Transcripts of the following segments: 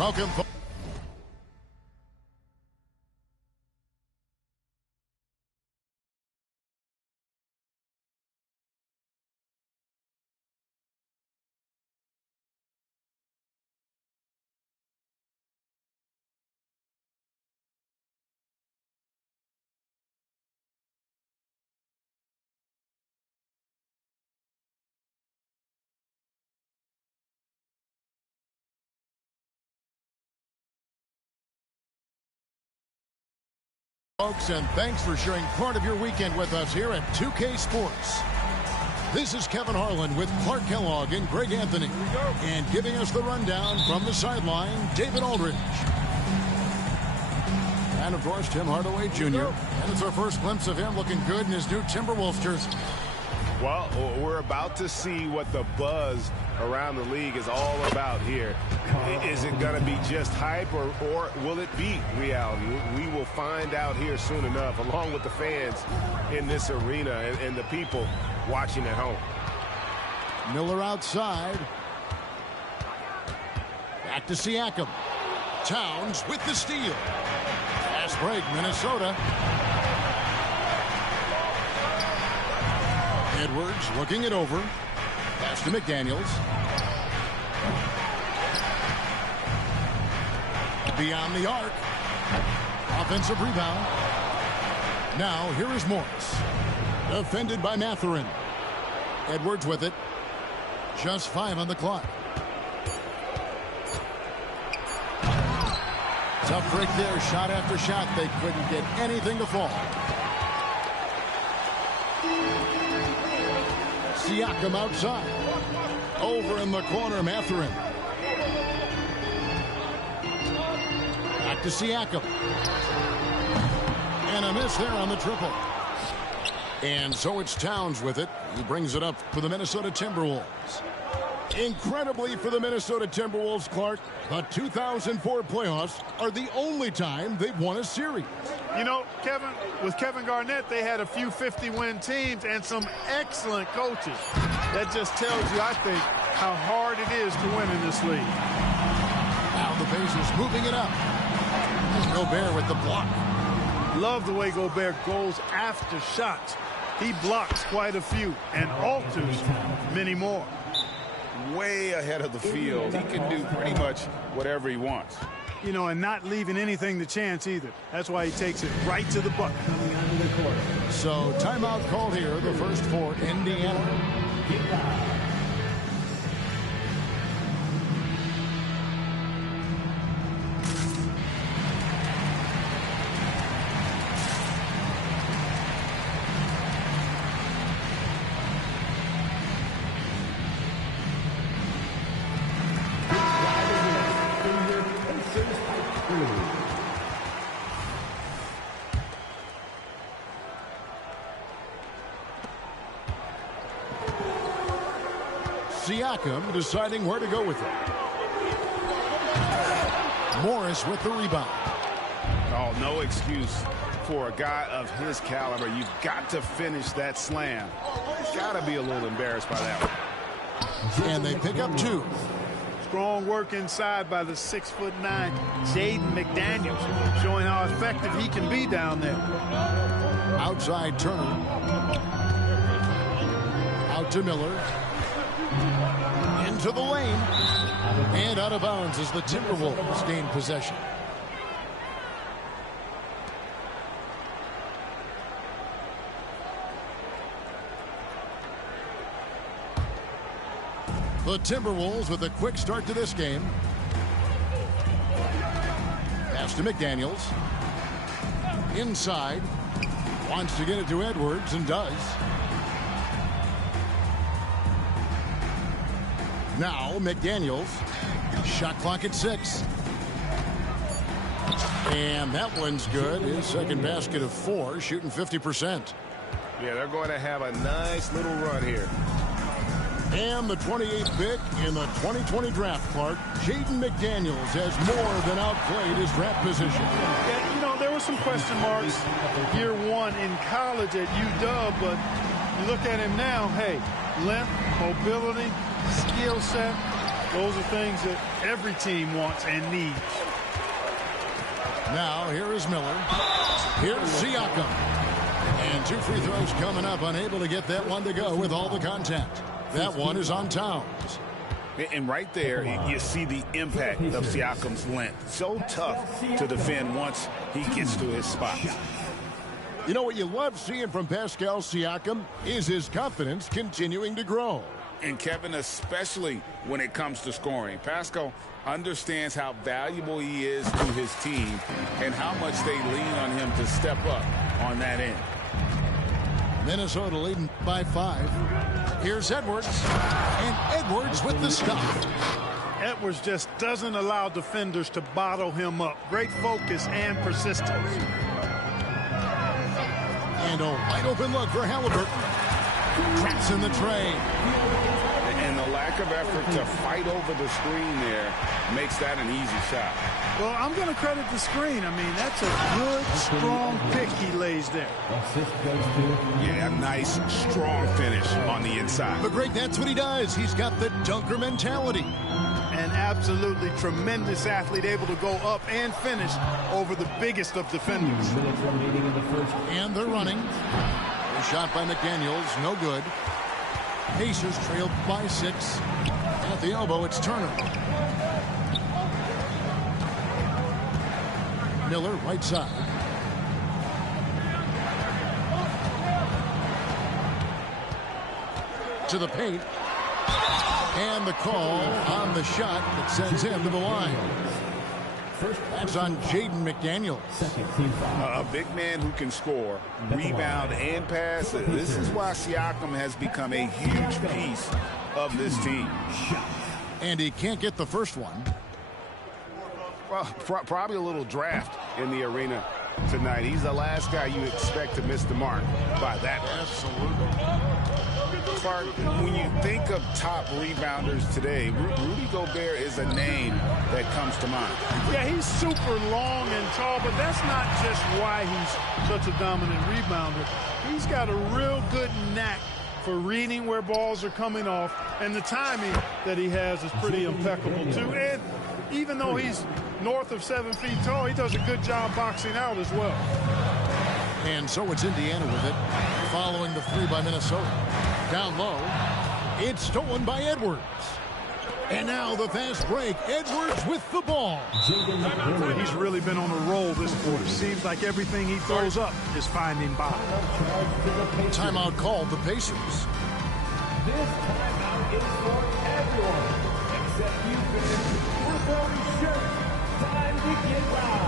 Welcome. Folks, and thanks for sharing part of your weekend with us here at 2K Sports. This is Kevin Harlan with Clark Kellogg and Greg Anthony. And giving us the rundown from the sideline, David Aldridge. And, of course, Tim Hardaway Jr. And it's our first glimpse of him looking good in his new Timberwolves jersey. Well, we're about to see what the buzz around the league is all about here. Is it going to be just hype or will it be reality? We will find out here soon enough, along with the fans in this arena and the people watching at home. Miller outside. Back to Siakam. Towns with the steal. Fast break, Minnesota. Edwards looking it over. Pass to McDaniels. Beyond the arc. Offensive rebound. Now here is Morris. Defended by Mathurin. Edwards with it. Just 5 on the clock. Tough break there. Shot after shot. They couldn't get anything to fall. Siakam outside. Over in the corner, Mathurin. Back to Siakam. And a miss there on the triple. And so it's Towns with it. He brings it up for the Minnesota Timberwolves. Incredibly for the Minnesota Timberwolves, Clark, the 2004 playoffs are the only time they've won a series. You know, Kevin, with Kevin Garnett, they had a few 50-win teams and some excellent coaches. That just tells you, I think, how hard it is to win in this league. Now the Pacers moving it up. Gobert with the block. Love the way Gobert goes after shots. He blocks quite a few and alters many more. Way ahead of the field. He can do pretty much whatever he wants. You know, and not leaving anything to chance either. That's why he takes it right to the bucket. So timeout called here, the first for Indiana. Siakam deciding where to go with it. Morris with the rebound. Oh, no excuse for a guy of his caliber. You've got to finish that slam. Got to be a little embarrassed by that one. And they pick up 2. Strong work inside by the 6'9" Jaden McDaniels, showing how effective he can be down there. Outside Turner. Out to Miller. Into the lane. And out of bounds as the Timberwolves gain possession. The Timberwolves with a quick start to this game. Pass to McDaniels. Inside. Wants to get it to Edwards and does. Now McDaniels. Shot clock at 6. And that one's good. His second basket of 4, shooting 50%. Yeah, they're going to have a nice little run here. And the 28th pick in the 2020 draft, Clark, Jaden McDaniels has more than outplayed his draft position. Yeah, you know, there were some question marks year 1 in college at UW, but you look at him now, hey, length, mobility, skill set, Those are things that every team wants and needs. Now, here is Miller. Here's Siakam. And 2 free throws coming up, unable to get that one to go with all the contact. That one is on Towns. And right there, you see the impact of Siakam's length. So tough to defend once he gets to his spot. You know what you love seeing from Pascal Siakam is his confidence continuing to grow. And Kevin, especially when it comes to scoring. Pascal understands how valuable he is to his team and how much they lean on him to step up on that end. Minnesota leading by 5. Here's Edwards. And Edwards with the stop. Edwards just doesn't allow defenders to bottle him up. Great focus and persistence. And a wide open look for Halliburton. Traps in the tray. And the lack of effort to fight over the screen there makes that an easy shot. Well, I'm going to credit the screen. I mean, that's a good, strong pick he lays there. Yeah, a nice, strong finish on the inside. But Greg, that's what he does. He's got the dunker mentality. An absolutely tremendous athlete, able to go up and finish over the biggest of defenders. And they're running. A shot by McDaniels, no good. Pacers trailed by 6. At the elbow, it's Turner. Miller, right side. To the paint. And the call on the shot that sends him to the line. That's on Jaden McDaniels. A big man who can score, rebound, and pass. This is why Siakam has become a huge piece of this team. And he can't get the first one. Well, probably a little draft in the arena tonight. He's the last guy you expect to miss the mark by that. Absolutely. Clark, when you think of top rebounders today, Rudy Gobert is a name that comes to mind. Yeah, he's super long and tall, but that's not just why he's such a dominant rebounder. He's got a real good knack for reading where balls are coming off, and the timing that he has is pretty impeccable, too. And even though he's north of 7 feet tall, he does a good job boxing out as well. And so it's Indiana with it, following the 3 by Minnesota. Down low, it's stolen by Edwards. And now the fast break. Edwards with the ball. He's really been on a roll this quarter. Seems like everything he throws up is finding bottom. Timeout called the Pacers. This timeout is for everyone except you fans. We're throwing shirts. Time to get wild.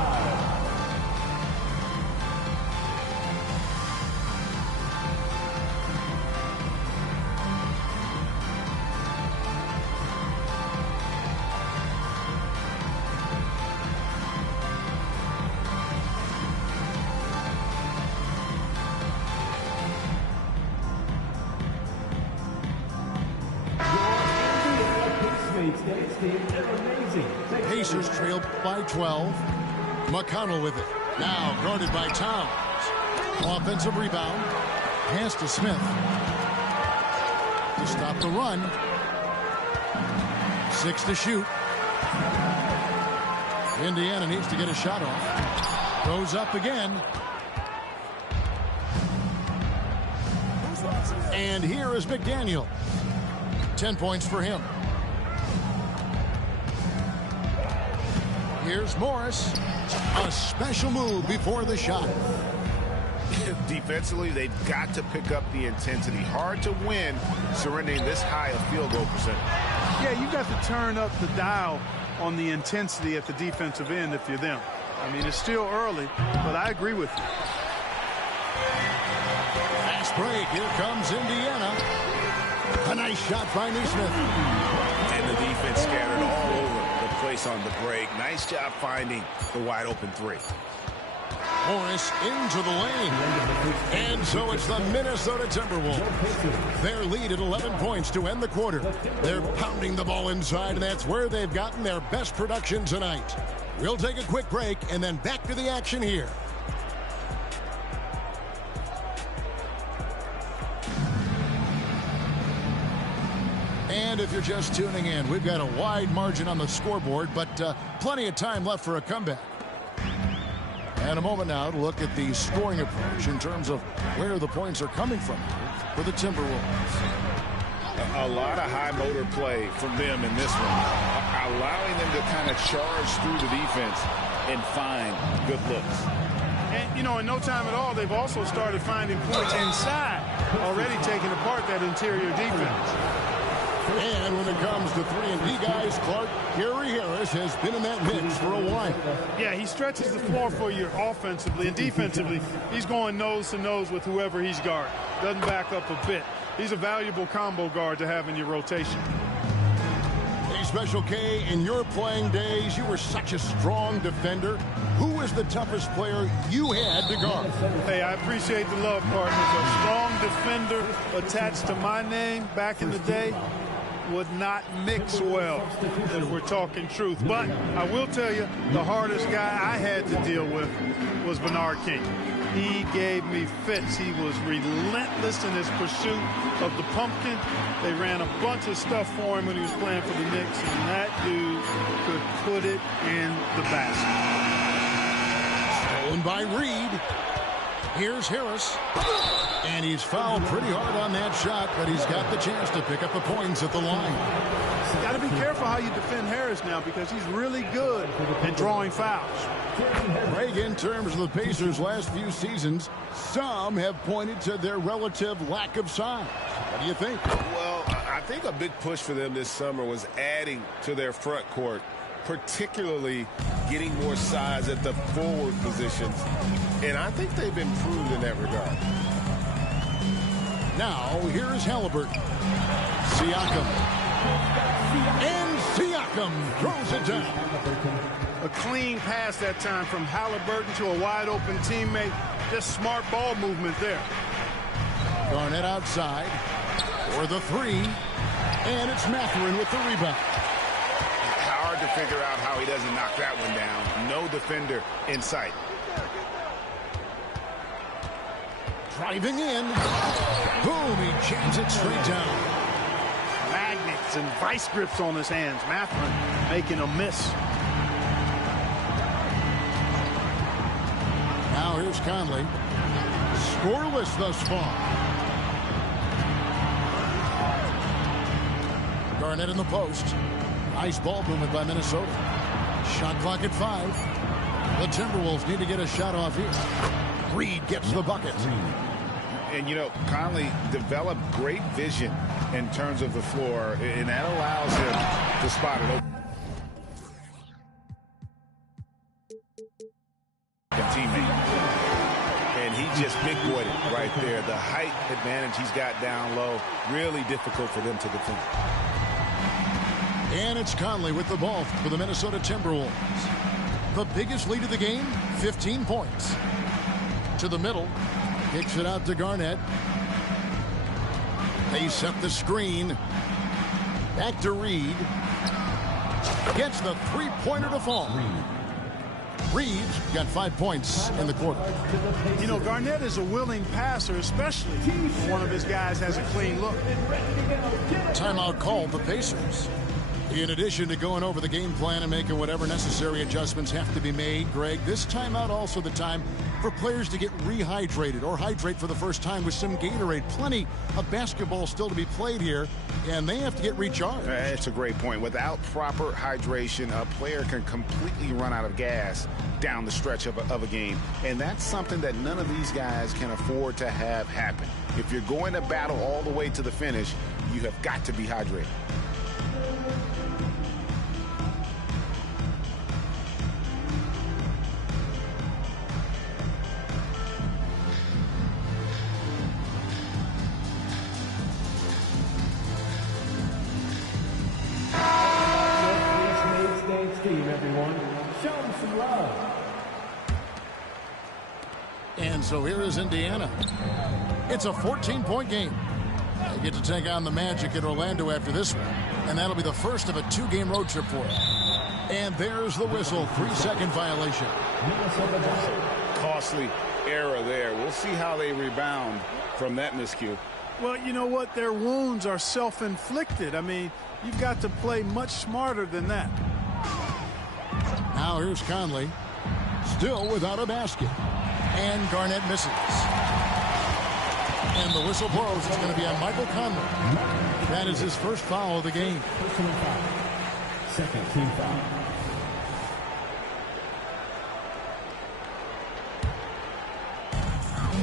Pacers trailed by 12. McConnell with it. Now guarded by Towns. Offensive rebound. Pass to Smith. To stop the run. 6 to shoot. Indiana needs to get a shot off. Goes up again. And here is McDaniel. 10 points for him. Here's Morris. A special move before the shot. Defensively, they've got to pick up the intensity. Hard to win surrendering this high a field goal percentage. Yeah, you've got to turn up the dial on the intensity at the defensive end if you're them. I mean, it's still early, but I agree with you. Fast break. Here comes Indiana. A nice shot by Nesmith. And the defense scattered all over the place on the break. Nice job finding the wide open 3. Morris into the lane. And so it's the Minnesota Timberwolves. Their lead at 11 points to end the quarter. They're pounding the ball inside, and that's where they've gotten their best production tonight. We'll take a quick break and then back to the action here. And if you're just tuning in, we've got a wide margin on the scoreboard, but plenty of time left for a comeback. And a moment now to look at the scoring approach in terms of where the points are coming from for the Timberwolves. A lot of high motor play from them in this one, allowing them to kind of charge through the defense and find good looks. And, you know, in no time at all, they've also started finding points inside, already taking apart that interior defense. And when it comes to 3-and-D guys, Clark, Gary Harris has been in that mix for a while. Yeah, he stretches the floor for you offensively and defensively. He's going nose to nose with whoever he's guarding. Doesn't back up a bit. He's a valuable combo guard to have in your rotation. Hey, Special K, in your playing days, you were such a strong defender. Who was the toughest player you had to guard? Hey, I appreciate the love, partners. A strong defender attached to my name back in the day would not mix well, if we're talking truth. But I will tell you, the hardest guy I had to deal with was Bernard King. He gave me fits. He was relentless in his pursuit of the pumpkin. They ran a bunch of stuff for him when he was playing for the Knicks, and that dude could put it in the basket. Stolen by Reed. Here's Harris. And he's fouled pretty hard on that shot, but he's got the chance to pick up the points at the line. Got to be careful how you defend Harris now, because he's really good at drawing fouls. Greg, in terms of the Pacers' last few seasons, some have pointed to their relative lack of size. What do you think? Well, I think a big push for them this summer was adding to their front court, particularly getting more size at the forward positions. And I think they've improved in that regard. Now, here's Halliburton. Siakam. And Siakam throws it down. A clean pass that time from Halliburton to a wide-open teammate. Just smart ball movement there. Garnett outside for the three. And it's Mathurin with the rebound. Hard to figure out how he doesn't knock that one down. No defender in sight. Driving in. Boom, he jams it straight down. Magnets and vice grips on his hands. Mathurin making a miss. Now here's Conley. Scoreless thus far. Garnett in the post. Nice ball movement by Minnesota. Shot clock at 5. The Timberwolves need to get a shot off here. Reed gets the bucket. And, you know, Conley developed great vision in terms of the floor, and that allows him to spot it open. Teammate. And he just big-boyed it right there. The height advantage he's got down low, really difficult for them to defend. And it's Conley with the ball for the Minnesota Timberwolves. The biggest lead of the game, 15 points. To the middle, kicks it out to Garnett. They set the screen. Back to Reed. Gets the three-pointer to fall. Reed's got 5 points in the quarter. You know, Garnett is a willing passer, especially when one of his guys has a clean look. Timeout called the Pacers. In addition to going over the game plan and making whatever necessary adjustments have to be made, Greg, this timeout also the time for players to get rehydrated or hydrate for the first time with some Gatorade. Plenty of basketball still to be played here, and they have to get recharged. That's a great point. Without proper hydration, a player can completely run out of gas down the stretch of a game, and that's something that none of these guys can afford to have happen. If you're going to battle all the way to the finish, you have got to be hydrated. And so here is Indiana. It's a 14-point game. They get to take on the Magic at Orlando after this one. And that'll be the first of a 2-game road trip for them. And there's the whistle. 3-second violation. Costly error there. We'll see how they rebound from that miscue. Well, you know what? Their wounds are self-inflicted. I mean, you've got to play much smarter than that. Now here's Conley. Still without a basket. And Garnett misses. And the whistle blows. It's going to be on Michael Conley. That is his first foul of the game. Personal foul. Second team foul.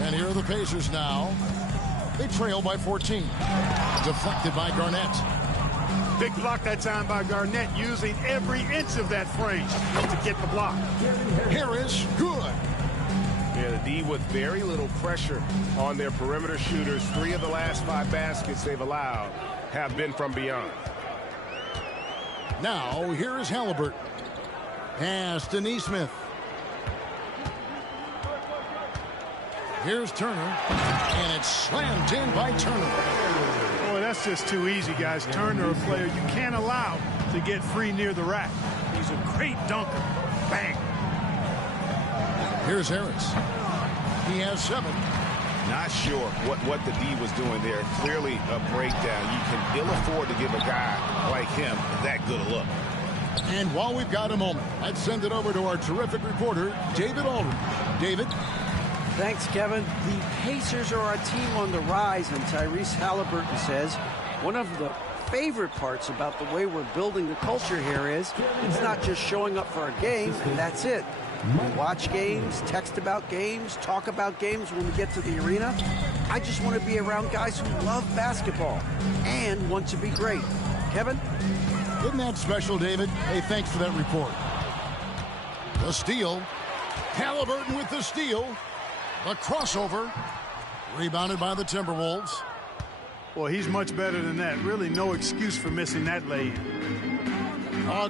And here are the Pacers now. They trail by 14. Deflected by Garnett. Big block that time by Garnett, using every inch of that frame to get the block. Harris, good. Yeah, the D with very little pressure on their perimeter shooters. 3 of the last 5 baskets they've allowed have been from beyond. Now, here is Halliburton. Pass to Nesmith. Here's Turner. And it's slammed in by Turner. Boy, that's just too easy, guys. Turner, a player you can't allow to get free near the rack. He's a great dunker. Bang. Here's Harris. He has 7. Not sure what the D was doing there. Clearly a breakdown. You can ill afford to give a guy like him that good a look. And while we've got a moment, let's send it over to our terrific reporter, David Aldridge. David? Thanks, Kevin. The Pacers are a team on the rise, and Tyrese Halliburton says one of the favorite parts about the way we're building the culture here is it's not just showing up for a game, that's it. We watch games, text about games, talk about games when we get to the arena. I just want to be around guys who love basketball and want to be great. Kevin? Isn't that special, David? Hey, thanks for that report. The steal. Halliburton with the steal. The crossover. Rebounded by the Timberwolves. Well, he's much better than that. Really no excuse for missing that lay-in.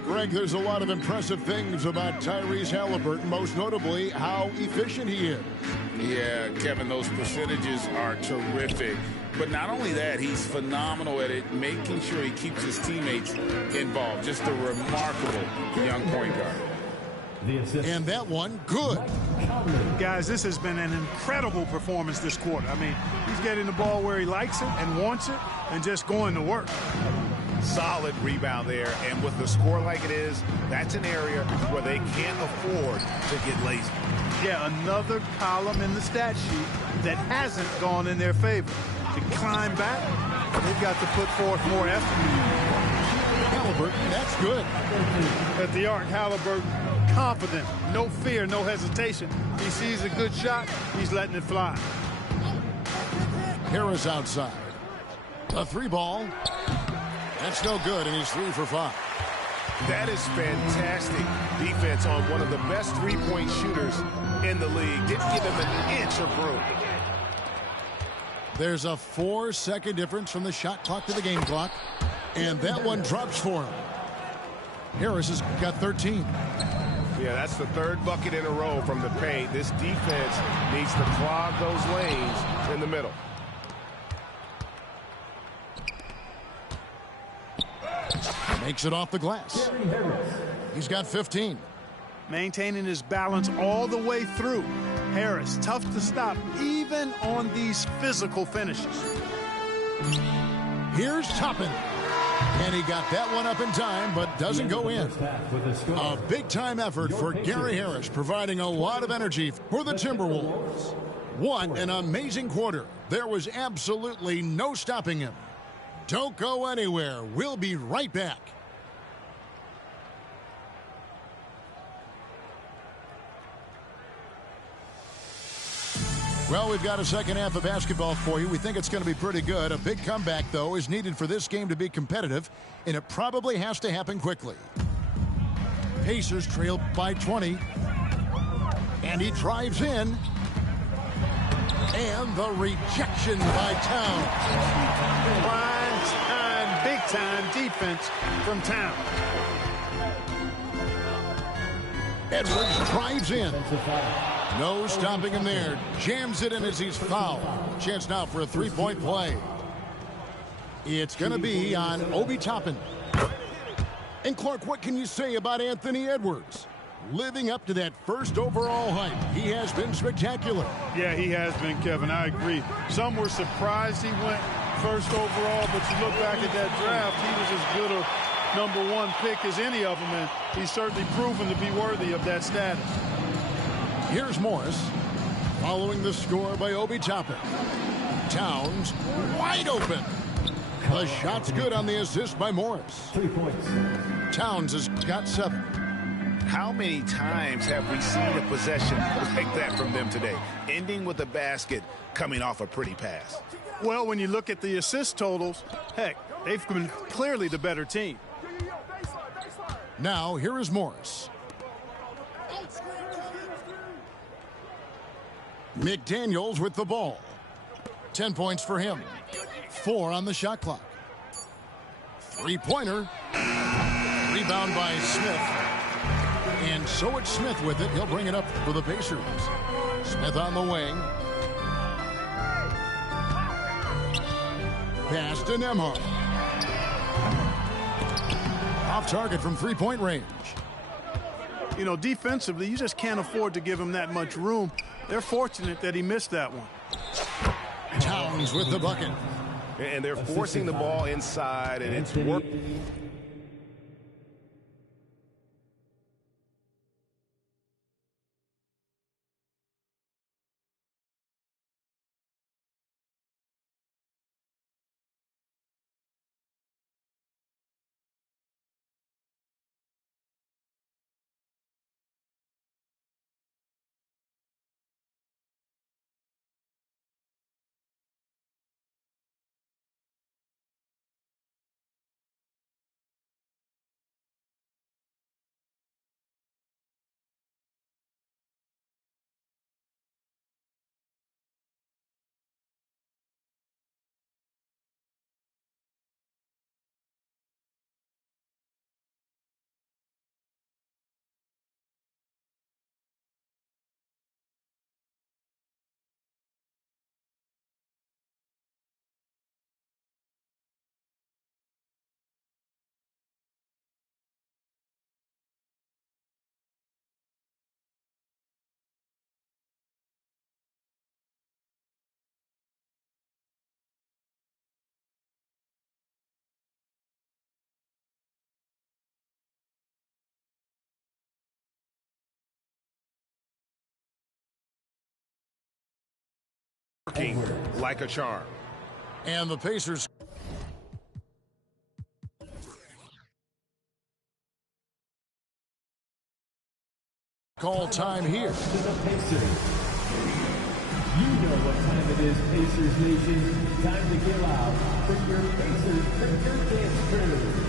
Greg, there's a lot of impressive things about Tyrese Halliburton, most notably how efficient he is. Yeah, Kevin, those percentages are terrific. But not only that, he's phenomenal at it, making sure he keeps his teammates involved. Just a remarkable young point guard. And that one, good. Guys, this has been an incredible performance this quarter. I mean, he's getting the ball where he likes it and wants it and just going to work. Solid rebound there, and with the score like it is, that's an area where they can't afford to get lazy. Yeah, another column in the stat sheet that hasn't gone in their favor. To climb back, they've got to put forth more effort. Halliburton, that's good. At the arc, Halliburton, confident, no fear, no hesitation. He sees a good shot, he's letting it fly. Harris outside. A 3-ball. That's no good, and he's 3 for 5. That is fantastic defense on one of the best three-point shooters in the league. Didn't give him an inch of room. There's a 4-second difference from the shot clock to the game clock, and that one drops for him. Harris has got 13. Yeah, that's the 3rd bucket in a row from the paint. This defense needs to clog those lanes in the middle. Makes it off the glass. He's got 15. Maintaining his balance all the way through. Harris, tough to stop, even on these physical finishes. Here's Toppin. And he got that one up in time, but doesn't go in. A big-time effort for Gary Harris, providing a lot of energy for the Timberwolves. What an amazing quarter. There was absolutely no stopping him. Don't go anywhere. We'll be right back. Well, we've got a second half of basketball for you. We think it's going to be pretty good. A big comeback, though, is needed for this game to be competitive, and it probably has to happen quickly. Pacers trail by 20. And he drives in. And the rejection by Towns. Prime time, big time defense from Towns. Edwards drives in. No stopping him there. Jams it in as he's fouled. Chance now for a three-point play. It's going to be on Obi Toppin. And Clark, what can you say about Anthony Edwards? Living up to that first overall hype, he has been spectacular. Yeah, he has been, Kevin. I agree. Some were surprised he went first overall, but you look back at that draft, he was as good a #1 pick as any of them, and he's certainly proven to be worthy of that status. Here's Morris, following the score by Obi Toppin. Towns wide open. The shot's good on the assist by Morris. 3 points. Towns has got 7. How many times have we seen a possession like that from them today, ending with a basket coming off a pretty pass? Well, when you look at the assist totals, heck, they've been clearly the better team. Now, here is Morris. McDaniels with the ball. 10 points for him. 4 on the shot clock. Three-pointer. Rebound by Smith. And so it's Smith with it. He'll bring it up for the Pacers. Smith on the wing. Pass to Nembhard. Off target from three-point range. You know, defensively, you just can't afford to give him that much room. They're fortunate that he missed that one. Towns with the bucket. And they're forcing the ball inside, and it's working. Like a charm. And the Pacers call time here. To the Pacers. You know what time it is, Pacers Nation. Time to get out for your Pacers Cricket Dance Crew.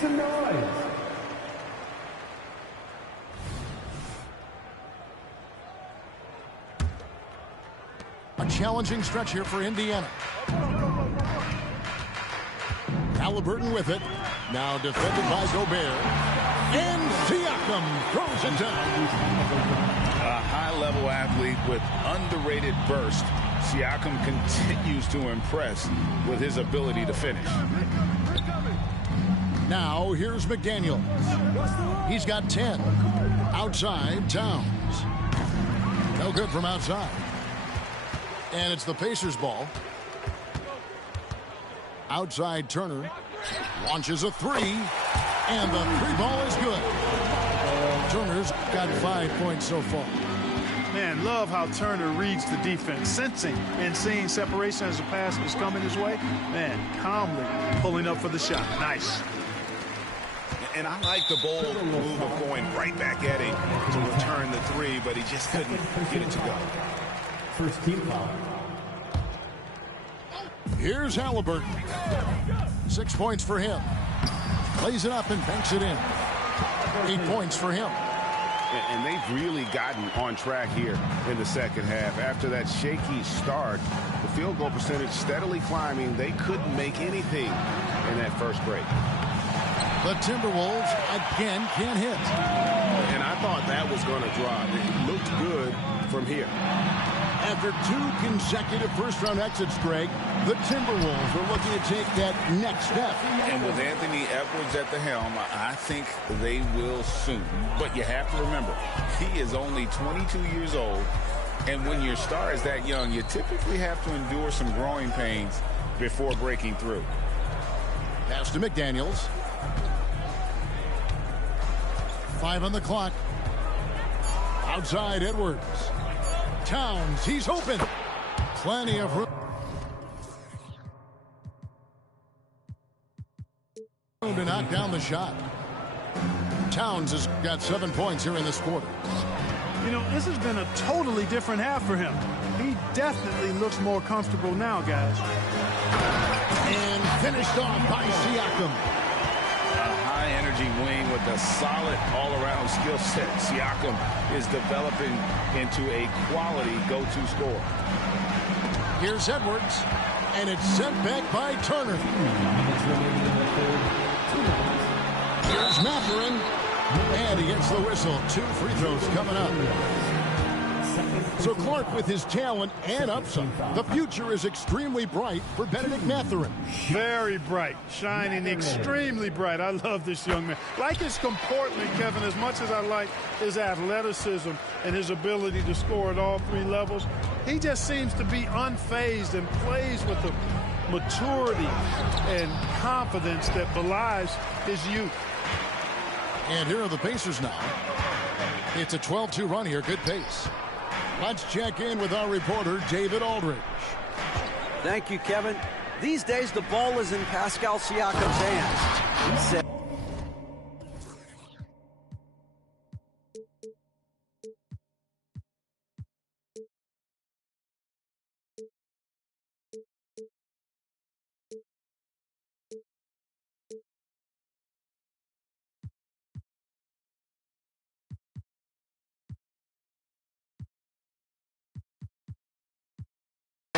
Some noise. A challenging stretch here for Indiana. Halliburton with it. Now defended by Gobert. And Siakam throws it down. A high-level athlete with underrated burst. Siakam continues to impress with his ability to finish. Now, here's McDaniels. He's got 10. Outside, Towns. No good from outside. And it's the Pacers' ball. Outside, Turner. Launches a three. And the three ball is good. Turner's got 5 points so far. Man, love how Turner reads the defense, sensing and seeing separation as the pass is coming his way. Man, calmly pulling up for the shot. Nice. And I like the bold move of going right back at him to return the three, but he just couldn't get it to go. First team foul. Here's Halliburton. 6 points for him. Plays it up and banks it in. 8 points for him. And they've really gotten on track here in the second half. After that shaky start, the field goal percentage steadily climbing. They couldn't make anything in that first break. The Timberwolves again can't hit. And I thought that was going to drop. It looked good from here. After 2 consecutive first-round exits, Greg, the Timberwolves are looking to take that next step. And with Anthony Edwards at the helm, I think they will soon. But you have to remember, he is only 22 years old. And when your star is that young, you typically have to endure some growing pains before breaking through. Pass to McDaniels. 5 on the clock. Outside Edwards. Towns, he's open. Plenty of room to knock down the shot. Towns has got 7 points here in this quarter. You know, this has been a totally different half for him. He definitely looks more comfortable now, guys. And finished off by Siakam. High-energy wing with a solid all-around skill set. Siakam is developing into a quality go-to scorer. Here's Edwards, and it's sent back by Turner. Here's Mathurin, and he gets the whistle. 2 free throws coming up. So Clark, with his talent and upside, the future is extremely bright for Bennedict Mathurin. Very bright, shining extremely bright. I love this young man. Like his comportment, Kevin, as much as I like his athleticism and his ability to score at all 3 levels, he just seems to be unfazed and plays with the maturity and confidence that belies his youth. And here are the Pacers now. It's a 12-2 run here. Good pace. Let's check in with our reporter, David Aldridge. Thank you, Kevin. These days, the ball is in Pascal Siakam's hands. He said,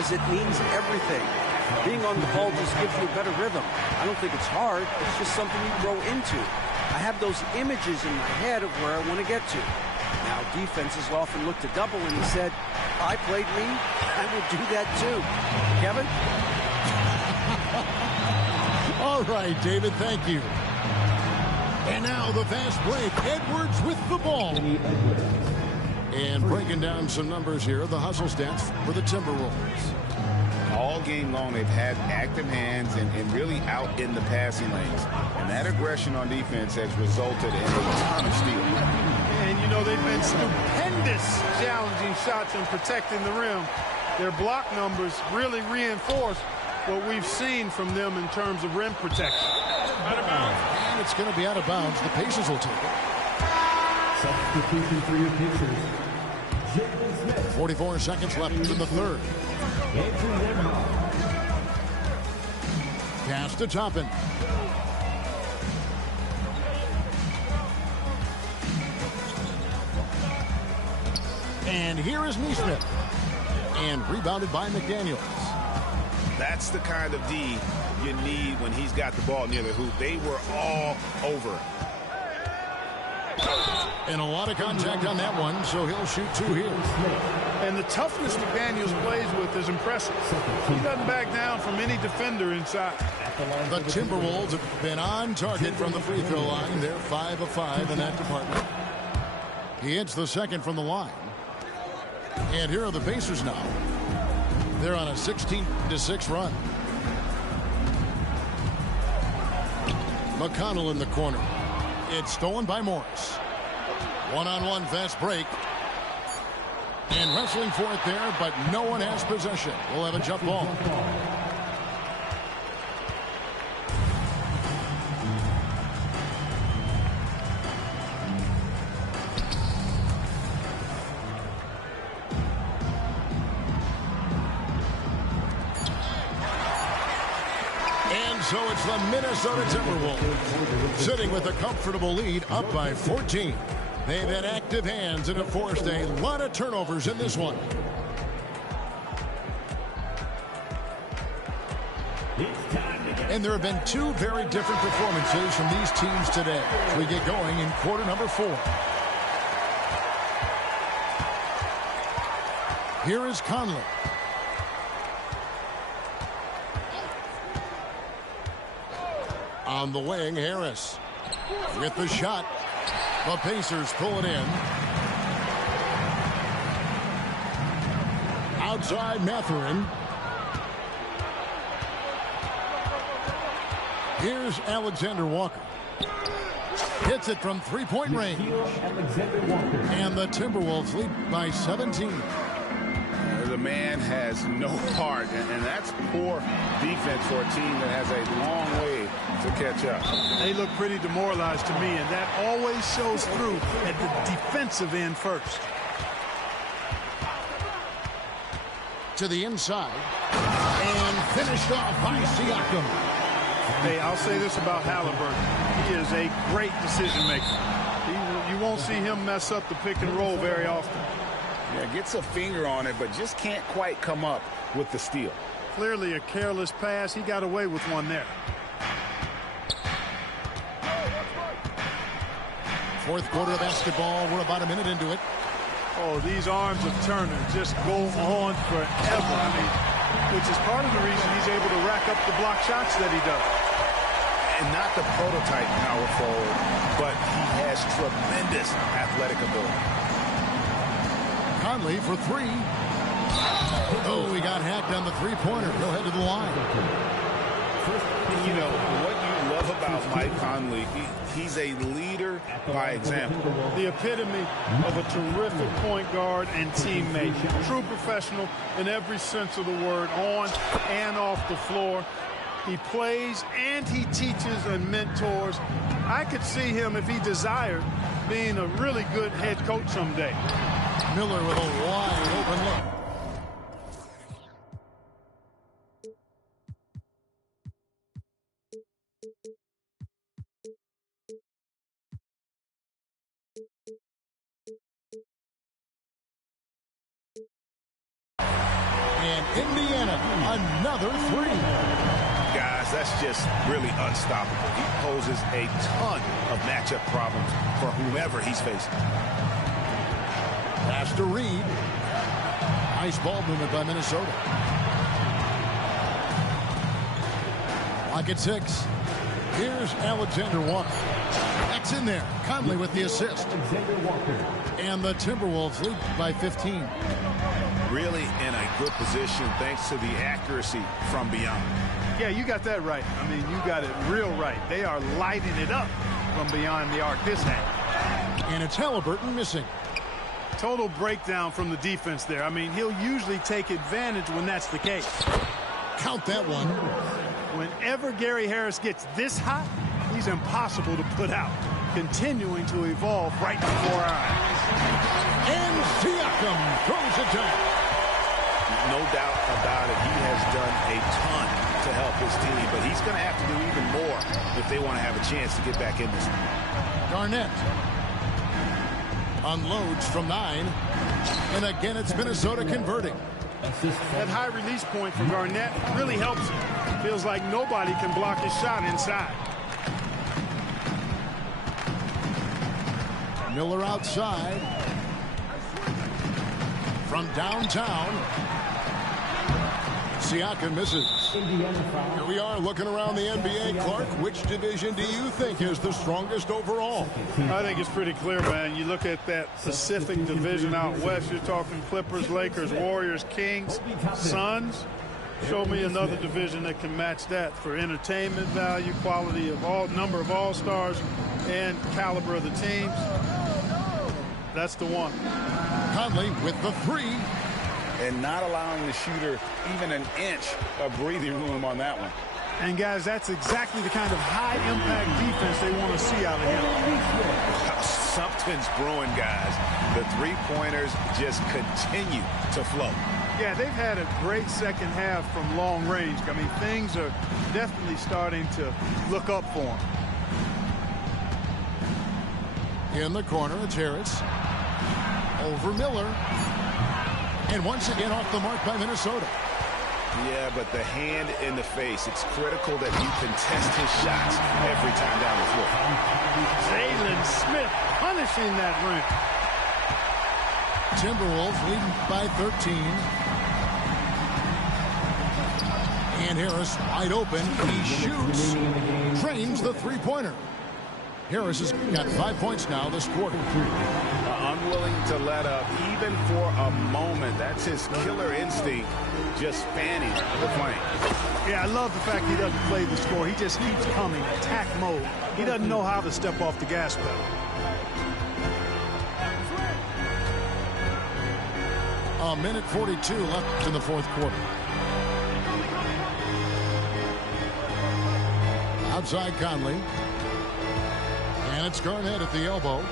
it means everything. Being on the ball just gives you a better rhythm. I don't think it's hard. It's just something you grow into. I have those images in my head of where I want to get to. Now, defenses often look to double, and he said, if I played me, I would do that too. Kevin? All right, David, thank you. And now the fast break. Edwards with the ball. And breaking down some numbers here, the hustle stats for the Timberwolves. All game long, they've had active hands and really out in the passing lanes. And that aggression on defense has resulted in a ton of steals. And, you know, they've been stupendous challenging shots and protecting the rim. Their block numbers really reinforce what we've seen from them in terms of rim protection. Out of bounds. And it's going to be out of bounds. The Pacers will take it. Substitution for your Pacers. 44 seconds left in the third. Pass to Toppin. And here is Nesmith. And rebounded by McDaniels. That's the kind of D you need when he's got the ball near the hoop. They were all over it. And a lot of contact on that one, so he'll shoot 2 here. And the toughness McDaniels plays with is impressive. He doesn't back down from any defender inside. The Timberwolves have been on target from the free throw line. They're 5 of 5 in that department. He hits the second from the line. And here are the Pacers now. They're on a 16-6 run. McConnell in the corner. It's stolen by Morris. One-on-one fast break. And wrestling for it there, but no one has possession. We'll have a jump ball. And so it's the Minnesota Timberwolves sitting with a comfortable lead, up by 14. They've had active hands and have forced a lot of turnovers in this one. And there have been 2 very different performances from these teams today as we get going in quarter number 4. Here is Conley. On the wing, Harris. With the shot. The Pacers pull it in. Outside Mathurin. Here's Alexander Walker. Hits it from three-point range. And the Timberwolves lead by 17. The man has no heart, and that's poor defense for a team that has a long way to catch up. They look pretty demoralized to me, and that always shows through at the defensive end first. To the inside. And finished off by Siakam. Hey, I'll say this about Halliburton. He is a great decision maker. You won't see him mess up the pick and roll very often. Yeah, gets a finger on it, but just can't quite come up with the steal. Clearly a careless pass. He got away with one there. Fourth quarter of basketball. We're about a minute into it. Oh, these arms of Turner just go on forever. I mean, which is part of the reason he's able to rack up the block shots that he does. And not the prototype power forward, but he has tremendous athletic ability. Conley for three. Oh, he got hacked on the three-pointer. He'll head to the line. You know, what you love about Mike Conley, he's a leader by example. The epitome of a terrific point guard and teammate. True professional in every sense of the word, on and off the floor. He plays and he teaches and mentors. I could see him, if he desired, being a really good head coach someday. Miller with a wide open look. And Indiana, another three. Guys, that's just really unstoppable. He poses a ton of matchup problems for whomever he's facing. Pass to Reed. Nice ball movement by Minnesota. Lock at 6. Here's Alexander Walker. That's in there. Conley with the assist. And the Timberwolves lead by 15. Really in a good position thanks to the accuracy from beyond. Yeah, you got that right. I mean, you got it real right. They are lighting it up from beyond the arc this half. And it's Halliburton missing. Total breakdown from the defense there. I mean, he'll usually take advantage when that's the case. Count that one. Whenever Gary Harris gets this hot, he's impossible to put out. Continuing to evolve right before our eyes. And Siakam throws it down. No doubt about it. He has done a ton to help his team, but he's going to have to do even more if they want to have a chance to get back in this one. Garnett unloads from 9. And again, it's Minnesota converting. That high release point for Garnett really helps him. Feels like nobody can block his shot inside. Miller outside. From downtown. Siakam misses. Here we are looking around the NBA. Clark, which division do you think is the strongest overall? I think it's pretty clear, man. You look at that Pacific division out west, you're talking Clippers, Lakers, Warriors, Kings, Suns. Show me another division that can match that for entertainment value, quality of number of all-stars, and caliber of the teams. That's the one. Conley with the 3. And not allowing the shooter even an inch of breathing room on that one. And, guys, that's exactly the kind of high-impact defense they want to see out of him. Something's brewing, guys. The three-pointers just continue to flow. Yeah, they've had a great second half from long range. I mean, things are definitely starting to look up for them. In the corner, it's Harris. Over Miller. And once again off the mark by Minnesota. Yeah, but the hand in the face, it's critical that you contest his shots every time down the floor. Jalen Smith punishing that rim. Timberwolves leading by 13. And Harris wide open. He shoots. Drains the three-pointer. Harris has got 5 points now this quarter. Unwilling to let up even for a moment. That's his killer instinct, just fanning the flank. Yeah, I love the fact he doesn't play the score. He just keeps coming, attack mode. He doesn't know how to step off the gas pedal. A minute 42 left in the fourth quarter. Outside Conley. And it's Garnett at the elbow.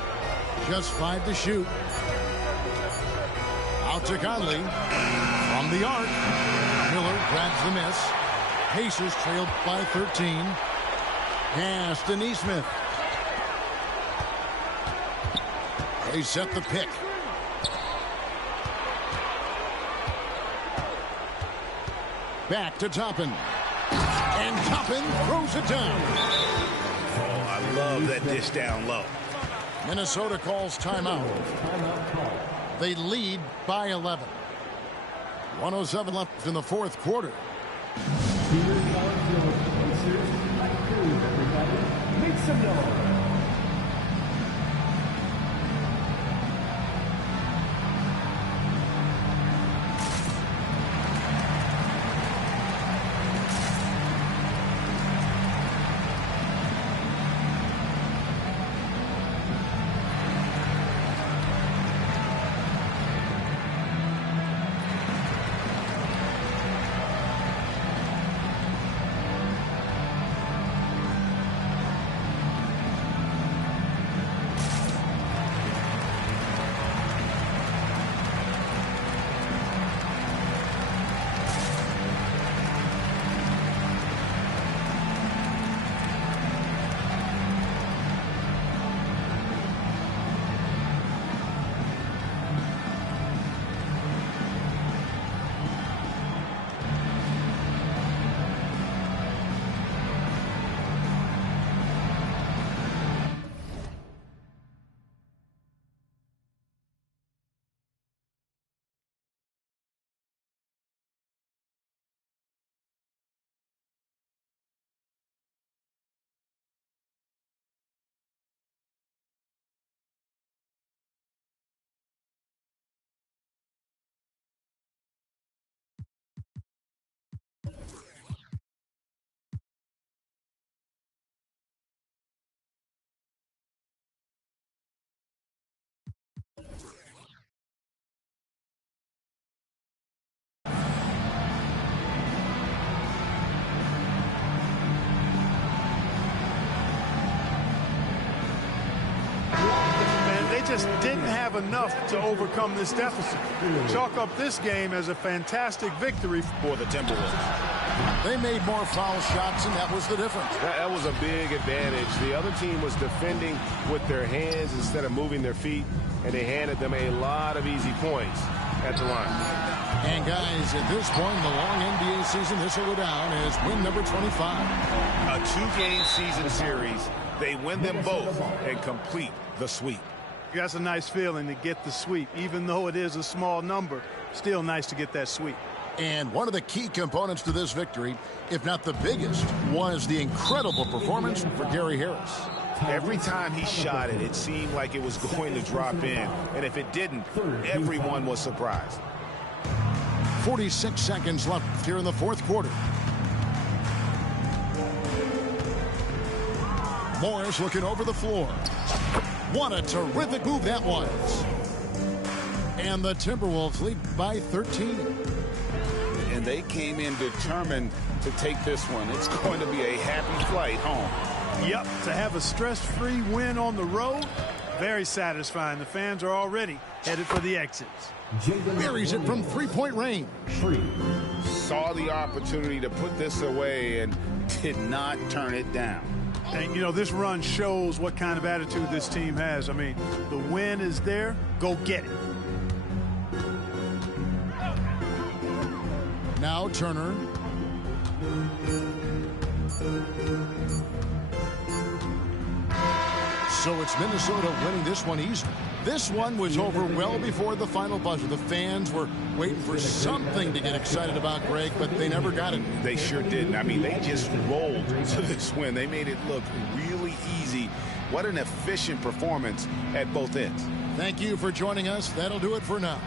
Just 5 to shoot. Out to Conley. From the arc. Miller grabs the miss. Pacers trailed by 13. Pass to Nesmith. They set the pick. Back to Toppin. And Toppin throws it down. Oh, I love that dish down low. Minnesota calls timeout. They lead by 11. 107 left in the fourth quarter. Make some noise. Just didn't have enough to overcome this deficit. Chalk up this game as a fantastic victory for the Timberwolves. They made more foul shots, and that was the difference. That was a big advantage. The other team was defending with their hands instead of moving their feet, and they handed them a lot of easy points at the line. And guys, at this point in the long NBA season, this will go down as win number 25. A 2-game season series. They win them both and complete the sweep. That's a nice feeling to get the sweep. Even though it is a small number, still nice to get that sweep. And one of the key components to this victory, if not the biggest, was the incredible performance for Gary Harris. Every time he shot it, it seemed like it was going to drop in. And if it didn't, everyone was surprised. 46 seconds left here in the fourth quarter. Morris looking over the floor. What a terrific move that was. And the Timberwolves lead by 13. And they came in determined to take this one. It's going to be a happy flight home. Yep, to have a stress-free win on the road, very satisfying. The fans are already headed for the exits. Buries it from three-point range. Saw the opportunity to put this away and did not turn it down. And, you know, this run shows what kind of attitude this team has. I mean, the win is there. Go get it. Now Turner. So it's Minnesota winning this one easily. This one was over well before the final buzzer. The fans were waiting for something to get excited about, Greg, but they never got it. They sure didn't. I mean, they just rolled to this win. They made it look really easy. What an efficient performance at both ends. Thank you for joining us. That'll do it for now.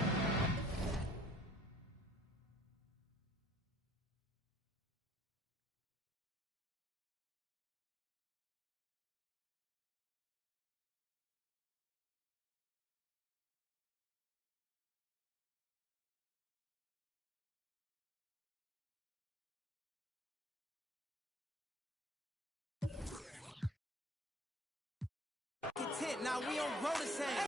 Now we on roll the same.